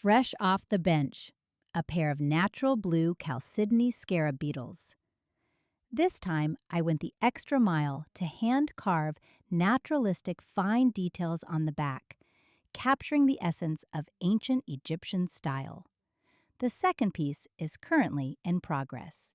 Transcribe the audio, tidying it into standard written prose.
Fresh off the bench, a pair of natural blue Chalcedony scarab beetles. This time, I went the extra mile to hand carve naturalistic fine details on the back, capturing the essence of ancient Egyptian style. The second piece is currently in progress.